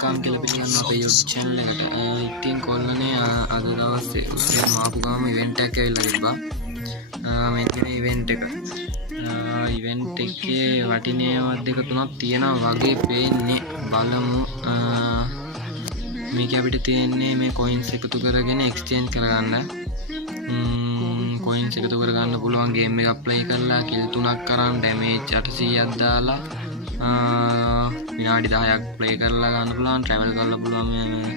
Welcome කියලා පිළිගන්න අපේ YouTube channel එකට. ඉතින් කොල්ලනේ අද දවසේ උදේම ආපු ගමන් ඉවෙන්ට් එකක් ඇවිල්ලා තිබ්බා. මෙන්න මේ ඉවෙන්ට් එක. ඉවෙන්ට් එකේ වටිනේවත් දෙක තුනක් තියෙනවා වගේ පේන්නේ. බලමු. මේක අපිට තියෙන්නේ මේ coins එකතු කරගෙන exchange කරගන්න. coins එකතු කරගන්න පුළුවන් game එකක් play කරලා kill 3ක් කරන් damage 800ක් දාලා විනාඩි 10ක් play කරලා ගන්න පුළුවන් travel කරලා පුළුවන් මේ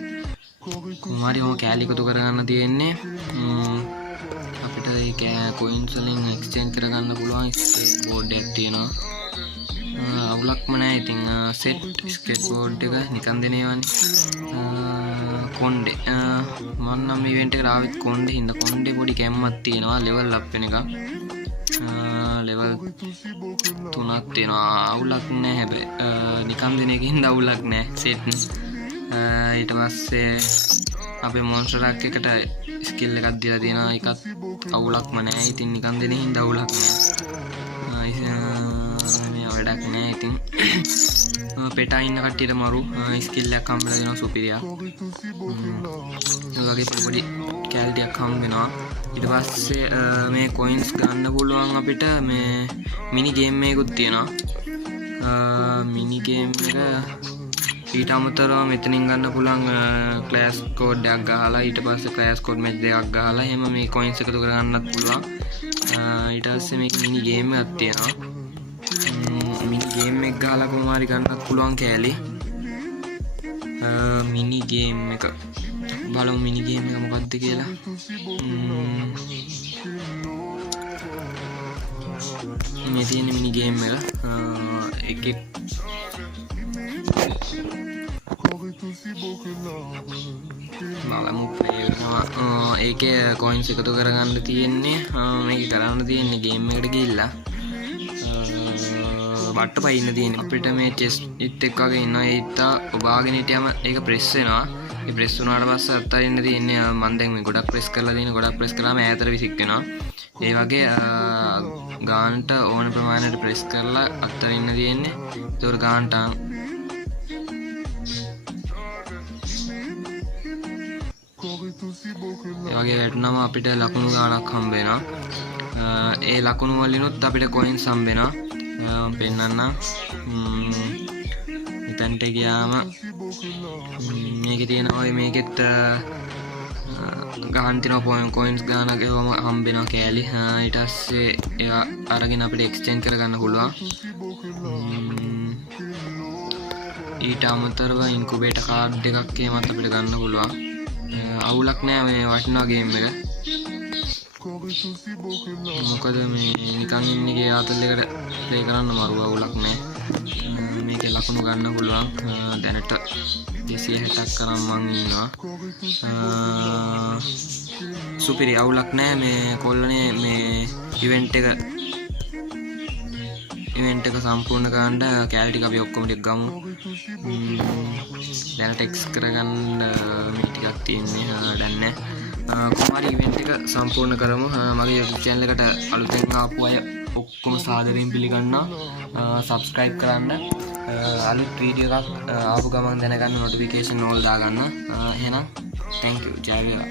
කුමාරි ඔය කැලි එකතු කරගන්න තියෙන්නේ අපිට ඒ coins වලින් exchange කරගන්න පුළුවන් skateboard එකක් තියෙනවා අවුලක්ම නැහැ ඉතින් set skateboard එක නිකන් දෙනේවනේ කොණ්ඩේ මම නම් ඉවෙන්ට් එකට ආවෙත් කොණ්ඩේ හින්දා කොණ්ඩේ පොඩි කැම්මක් තියෙනවා level up වෙන එක level 3ක් තියෙනවා අවුලක් නැහැ හැබැයි නිකන් දෙන එකකින් අවුලක් නැහැ set ඊට පස්සේ අපේ monster එකක් එකට skill එකක් දීලා තියෙනවා ඒකත් අවුලක්ම නැහැ ඉතින් නිකන් දෙන හින්දා අවුලක් නැහැ මේ වැඩක් නැහැ ඉතින් පෙටා ඉන්න කට්ටියට මරු ස්කිල් එකක් හම්බෙලා දෙනවා සුපිරියා ඒ වගේ පොඩි කැලටි එකක් හම්බ වෙනවා ඊට පස්සේ මේ coins ගන්න පුළුවන් අපිට මේ මිනි ගේම් එකකුත් තියෙනවා මිනි ගේම් එක ඊට අමතරව මෙතනින් ගන්න පුළුවන් ක්ලාස් කෝඩ් එකක් ගහලා ඊට පස්සේ ක්ලාස් කෝඩ් මැච් දෙකක් ගහලා එහෙම මේ coins එකතු කරගන්නත් පුළුවන් ඊට පස්සේ මේක මිනි ගේම් එකක් තියෙනවා මිනි ගේම් එක ගහලා කොහොමhari ගන්නත් පුළුවන් කෑලි මිනි ගේම් එක බලමු මිනි ගේම් එක මොකක්ද කියලා මේ තියෙන මිනි ගේම් එක එකෙක් බලමු ප්ලේ කරනවා ඒකේ coins එකතු කරගන්න තියෙන්නේ මේක කරන්න තියෙන්නේ ගේම් එකට ගිහිල්ලා බට්ට පයින්න තියෙන අපිට මේ chest it එක වගේ ඉන්නවා ඒ ඉත්තා ඔබාගෙන හිටියම ඒක press වෙනවා ඒ press වුණාට පස්සේ අතරින්න තියෙන්නේ මම දැන් මේ ගොඩක් press කරලා තියෙන ගොඩක් press කරාම ඈතට විසික් වෙනවා ඒ වගේ ගානට ඕන ප්‍රමාණයට press කරලා අතරින්න තියෙන්නේ ඒතකොට ගානට ඒ වගේ වැටුනම අපිට ලකුණු ගානක් හම්බ වෙනවා ඒ ලකුණු වලිනුත් අපිට coins හම්බ වෙනවා පෙන්නන්න මෙතනට ගියාම මේකේ තියෙනවා මේකෙත් ගහන් තියෙනවා coins ගානක් ඒවම හම්බ වෙනවා කෑලි ඊට පස්සේ ඒවා අරගෙන අපිට exchange කරගන්න පුළුවන් ඊට අමතරව incubator card එකක් එහෙමත් අපිට ගන්න පුළුවන් අවුලක් නෑ මේ වටිනා ගේම් එක මොකද මේ නිකන් ඉන්නේ ගේ ආතල් එකට ප්ලේ කරන්න මරු අවුලක් නෑ මේකේ ලකුණු ගන්න පුළුවන් දැනට 260ක් කරන් මං ඉන්නවා සුපිරි අවුලක් නෑ මේ කොල්ලනේ මේ ඉවෙන්ට් එක සම්පූර්ණ කරන්න කැලටි ටික අපි ඔක්කොම ටික ගමු දැනට එක්ස් කරගන්න මේ ටිකක් තියෙන්නේ දැන් නෑ කුමාරි ඉවෙන්ට් එක සම්පූර්ණ කරමු මගේ YouTube channel එකට අලුතෙන් ආපු අය ඔක්කොම සාදරයෙන් පිළිගන්නවා subscribe කරන්න අලුත් වීඩියෝ එකක් ආපු ගමන් දැනගන්න notification all දාගන්න එහෙනම් thank you ජය වේවා